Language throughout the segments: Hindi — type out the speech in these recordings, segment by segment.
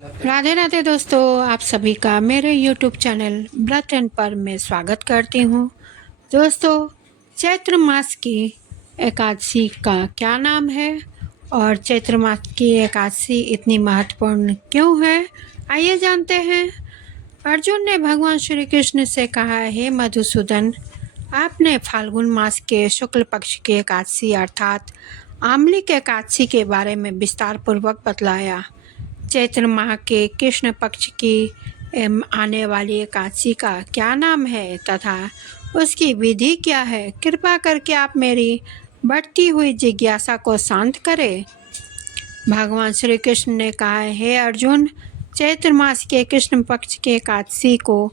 राधे राधे दोस्तों, आप सभी का मेरे YouTube चैनल व्रत एंड पर में स्वागत करती हूँ। दोस्तों, चैत्र मास की एकादशी का क्या नाम है और चैत्र मास की एकादशी इतनी महत्वपूर्ण क्यों है, आइए जानते हैं। अर्जुन ने भगवान श्री कृष्ण से कहा, हे मधुसूदन, आपने फाल्गुन मास के शुक्ल पक्ष की एकादशी अर्थात आमलिक एकादशी के बारे में विस्तार पूर्वक बतलाया। चैत्र माह के कृष्ण पक्ष की आने वाली एकादशी का क्या नाम है तथा उसकी विधि क्या है, कृपा करके आप मेरी बढ़ती हुई जिज्ञासा को शांत करें। भगवान श्री कृष्ण ने कहा, हे अर्जुन, चैत्र मास के कृष्ण पक्ष के एकादशी को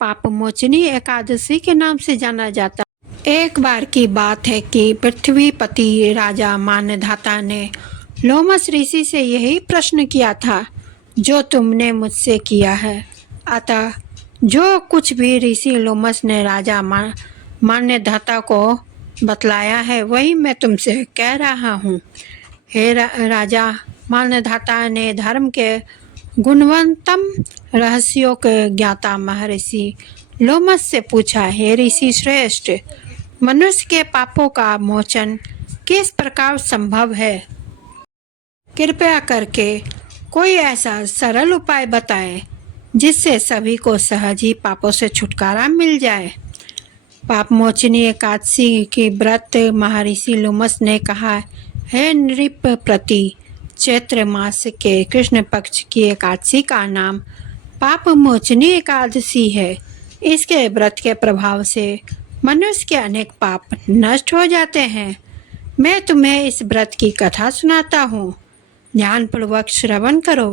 पापमोचनी एकादशी के नाम से जाना जाता है। एक बार की बात है कि पृथ्वीपति राजा मानधाता ने लोमस ऋषि से यही प्रश्न किया था जो तुमने मुझसे किया है। अतः जो कुछ भी ऋषि लोमस ने राजा मान्यधाता को बतलाया है वही मैं तुमसे कह रहा हूँ। हे राजा मान्यधाता ने धर्म के गुणवंतम रहस्यों के ज्ञाता महर्षि लोमस से पूछा, हे ऋषि श्रेष्ठ, मनुष्य के पापों का मोचन किस प्रकार संभव है? कृपया करके कोई ऐसा सरल उपाय बताएं जिससे सभी को सहज ही पापों से छुटकारा मिल जाए। पापमोचनी एकादशी की व्रत महर्षि लोमस ने कहा, हे नृप प्रति, चैत्र मास के कृष्ण पक्ष की एकादशी का नाम पापमोचनी एकादशी है। इसके व्रत के प्रभाव से मनुष्य के अनेक पाप नष्ट हो जाते हैं। मैं तुम्हें इस व्रत की कथा सुनाता हूँ, ध्यानपूर्वक श्रवण करो।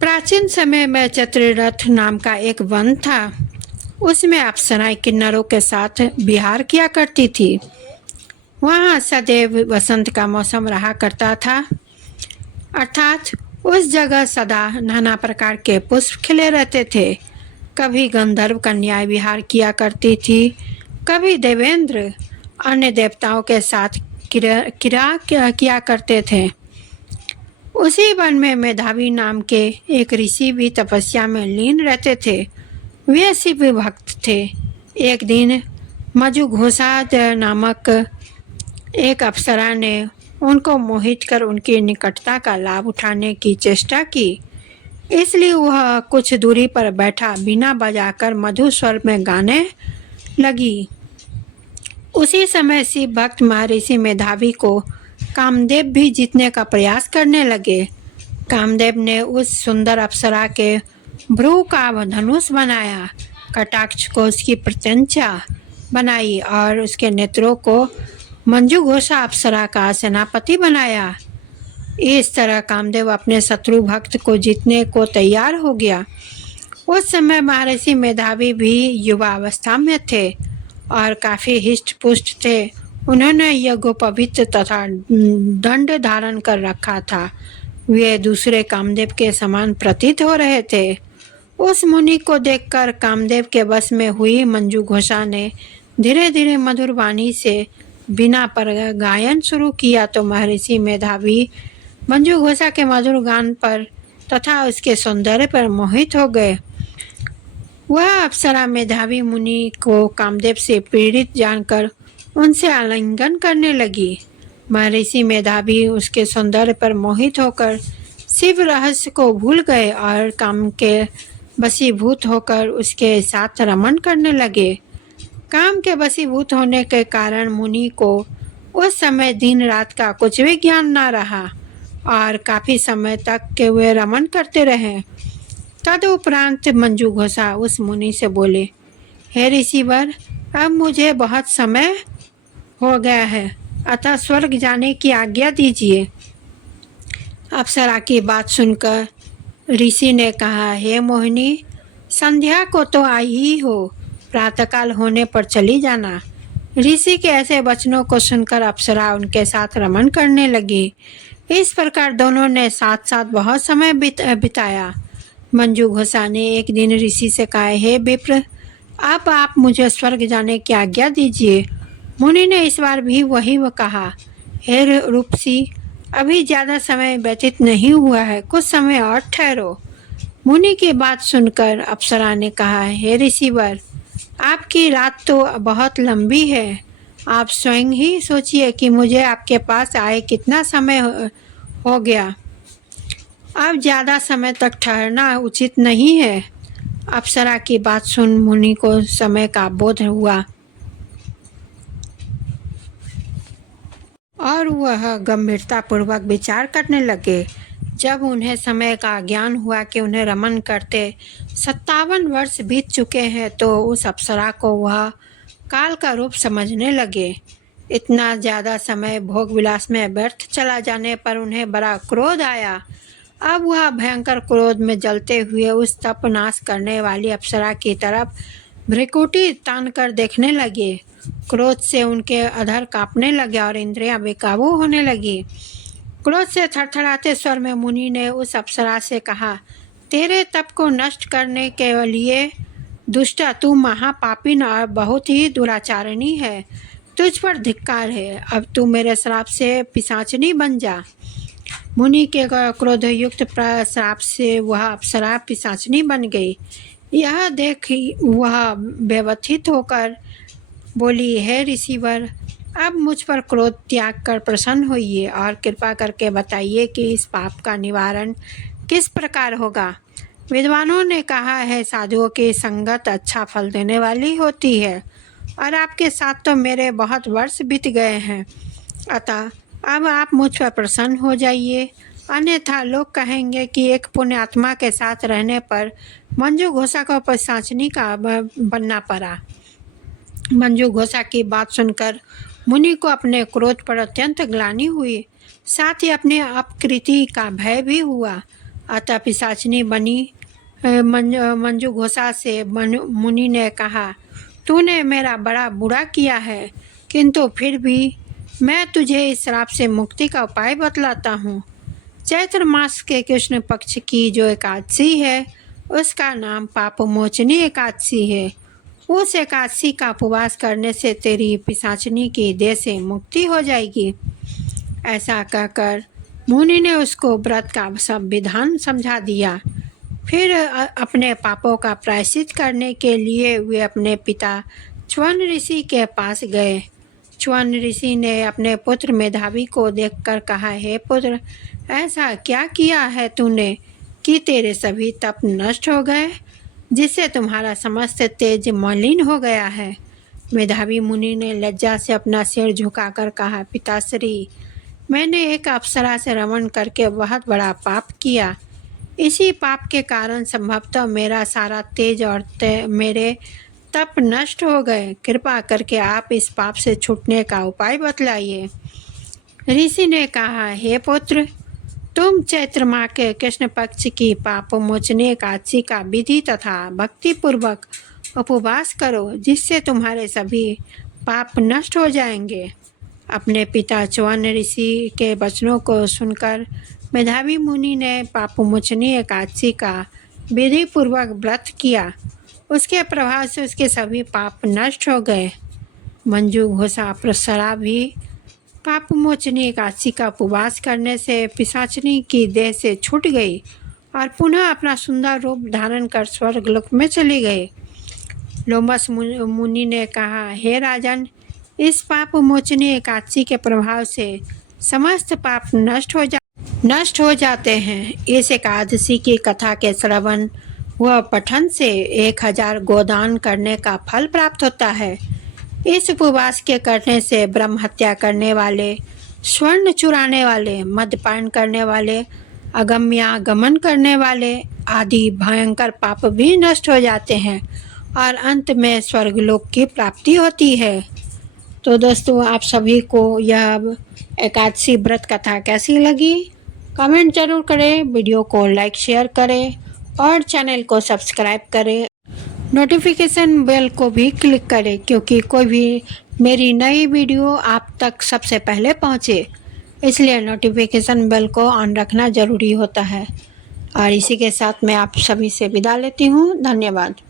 प्राचीन समय में चित्ररथ नाम का एक वन था। उसमें अप्सराएं किन्नरों के साथ विहार किया करती थी। वहाँ सदैव वसंत का मौसम रहा करता था, अर्थात उस जगह सदा नाना प्रकार के पुष्प खिले रहते थे। कभी गंधर्व कन्याएं विहार किया करती थी, कभी देवेंद्र अन्य देवताओं के साथ क्रिया किया करते थे। उसी वन में मेधावी नाम के एक ऋषि भी तपस्या में लीन रहते थे। वे शिव भक्त थे। एक दिन मधुघोषा नामक एक अप्सरा ने उनको मोहित कर उनकी निकटता का लाभ उठाने की चेष्टा की। इसलिए वह कुछ दूरी पर बैठा बीना बजाकर मधुर स्वर में गाने लगी। उसी समय शिव भक्त महर्षि मेधावी को कामदेव भी जीतने का प्रयास करने लगे। कामदेव ने उस सुंदर अप्सरा के भ्रू का धनुष बनाया, कटाक्ष को उसकी प्रत्यंचा बनाई और उसके नेत्रों को मंजुघोषा अप्सरा का सेनापति बनाया। इस तरह कामदेव अपने शत्रु भक्त को जीतने को तैयार हो गया। उस समय महर्षि मेधावी भी युवा अवस्था में थे और काफ़ी हिष्ट पुष्ट थे। उन्होंने यज्ञोपवीत तथा दंड धारण कर रखा था। वे दूसरे कामदेव के समान प्रतीत हो रहे थे। उस मुनि को देखकर कामदेव के वश में हुई मंजुघोषा ने धीरे धीरे मधुर वाणी से बिना पर गायन शुरू किया तो महर्षि मेधावी मंजुघोषा के मधुर गान पर तथा उसके सौंदर्य पर मोहित हो गए। वह अप्सरा मेधावी मुनि को कामदेव से पीड़ित जानकर उनसे आलिंगन करने लगी। महर्षि मेधावी उसके सौंदर्य पर मोहित होकर शिव रहस्य को भूल गए और काम के वशीभूत होकर उसके साथ रमण करने लगे। काम के वशीभूत होने के कारण मुनि को उस समय दिन रात का कुछ भी ज्ञान न रहा और काफ़ी समय तक के वे रमण करते रहे। तदुपरांत मंजुघोषा उस मुनि से बोले, हे ऋषिवर, अब मुझे बहुत समय हो गया है, अतः स्वर्ग जाने की आज्ञा दीजिए। अप्सरा की बात सुनकर ऋषि ने कहा, हे मोहिनी, संध्या को तो आई ही हो, प्रातःकाल होने पर चली जाना। ऋषि के ऐसे वचनों को सुनकर अप्सरा उनके साथ रमण करने लगी। इस प्रकार दोनों ने साथ साथ बहुत समय बिताया। मंजुघोषा ने एक दिन ऋषि से कहा, हे विप्र, अब आप मुझे स्वर्ग जाने की आज्ञा दीजिए। मुनि ने इस बार भी वही कहा, हे रूपसी, अभी ज़्यादा समय व्यतीत नहीं हुआ है, कुछ समय और ठहरो। मुनि की बात सुनकर अप्सरा ने कहा, हे ऋषिवर, आपकी रात तो बहुत लंबी है। आप स्वयं ही सोचिए कि मुझे आपके पास आए कितना समय हो गया। अब ज़्यादा समय तक ठहरना उचित नहीं है। अप्सरा की बात सुन मुनि को समय का बोध हुआ और वह गंभीरतापूर्वक विचार करने लगे। जब उन्हें समय का ज्ञान हुआ कि उन्हें रमन करते 57 वर्ष बीत चुके हैं, तो उस अप्सरा को वह काल का रूप समझने लगे। इतना ज़्यादा समय भोग विलास में व्यर्थ चला जाने पर उन्हें बड़ा क्रोध आया। अब वह भयंकर क्रोध में जलते हुए उस तप नाश करने वाली अप्सरा की तरफ भ्रिकुटी तान कर देखने लगे। क्रोध से उनके अधर कांपने लगे और इंद्रियां बेकाबू होने लगी। क्रोध से थरथराते स्वर में मुनि ने उस अप्सरा से कहा, तेरे तप को नष्ट करने के लिए दुष्टा, तू महापापिन और बहुत ही दुराचारणी है। तुझ पर धिक्कार है। अब तू मेरे श्राप से पिशाचनी बन जा। मुनि के क्रोधयुक्त श्राप से वह अप्सरा पिशाचनी बन गई। यह देख वह व्यवस्थित होकर बोली, हे ऋषिवर, अब मुझ पर क्रोध त्याग कर प्रसन्न होइए और कृपा करके बताइए कि इस पाप का निवारण किस प्रकार होगा। विद्वानों ने कहा है, साधुओं की संगत अच्छा फल देने वाली होती है और आपके साथ तो मेरे बहुत वर्ष बीत गए हैं। अतः अब आप मुझ पर प्रसन्न हो जाइए, अन्यथा लोग कहेंगे कि एक पुण्यात्मा के साथ रहने पर मंजू घोषा को पिशाचनी का बनना पड़ा। मंजू घोषा की बात सुनकर मुनि को अपने क्रोध पर अत्यंत ग्लानि हुई, साथ ही अपने अपकृति का भय भी हुआ। अतः पिशाचनी बनी मंजू घोषा से मुनि ने कहा, तूने मेरा बड़ा बुरा किया है, किंतु फिर भी मैं तुझे इस श्राप से मुक्ति का उपाय बतलाता हूँ। चैत्र मास के कृष्ण पक्ष की जो एकादशी है, उसका नाम पापमोचनी एकादशी है। उस एकादशी का उपवास करने से तेरी पिशाचनी की देह से मुक्ति हो जाएगी। ऐसा कहकर मुनि ने उसको व्रत का सब विधान समझा दिया। फिर अपने पापों का प्रायश्चित करने के लिए वे अपने पिता च्वन ऋषि के पास गए। च्वन ऋषि ने अपने पुत्र मेधावी को देखकर कहा, हे पुत्र, ऐसा क्या किया है तूने कि तेरे सभी तप नष्ट हो गए, जिससे तुम्हारा समस्त तेज मलिन हो गया है। मेधावी मुनि ने लज्जा से अपना सिर झुकाकर कहा, पिताश्री, मैंने एक अप्सरा से रमण करके बहुत बड़ा पाप किया। इसी पाप के कारण संभवतः मेरा सारा तेज और मेरे तप नष्ट हो गए। कृपा करके आप इस पाप से छूटने का उपाय बतलाइए। ऋषि ने कहा, हे पुत्र, तुम चैत्र माह के कृष्ण पक्ष की पाप मोचनी एकादशी का विधि तथा भक्ति पूर्वक उपवास करो, जिससे तुम्हारे सभी पाप नष्ट हो जाएंगे। अपने पिता च्वन ऋषि के वचनों को सुनकर मेधावी मुनि ने पापमोचनी एकादशी का विधि पूर्वक व्रत किया। उसके प्रभाव से उसके सभी पाप नष्ट हो गए। मंजू घोषा अप्सरा भी पापमोचनी एकादशी का उपवास करने से पिशाचनी की देह से छूट गई और पुनः अपना सुंदर रूप धारण कर स्वर्गलोक में चली गई। लोमस मुनि ने कहा, हे राजन, इस पापमोचनी एकादशी के प्रभाव से समस्त पाप नष्ट हो जाते हैं। इस एकादशी की कथा के श्रवण व पठन से 1000 गोदान करने का फल प्राप्त होता है। इस उपवास के करने से ब्रह्म हत्या करने वाले, स्वर्ण चुराने वाले, मद्यपान करने वाले, अगम्यागमन करने वाले आदि भयंकर पाप भी नष्ट हो जाते हैं और अंत में स्वर्गलोक की प्राप्ति होती है। तो दोस्तों, आप सभी को यह एकादशी व्रत कथा कैसी लगी, कमेंट जरूर करें। वीडियो को लाइक शेयर करें और चैनल को सब्सक्राइब करें। नोटिफिकेशन बेल को भी क्लिक करें, क्योंकि कोई भी मेरी नई वीडियो आप तक सबसे पहले पहुंचे, इसलिए नोटिफिकेशन बेल को ऑन रखना ज़रूरी होता है। और इसी के साथ मैं आप सभी से विदा लेती हूं। धन्यवाद।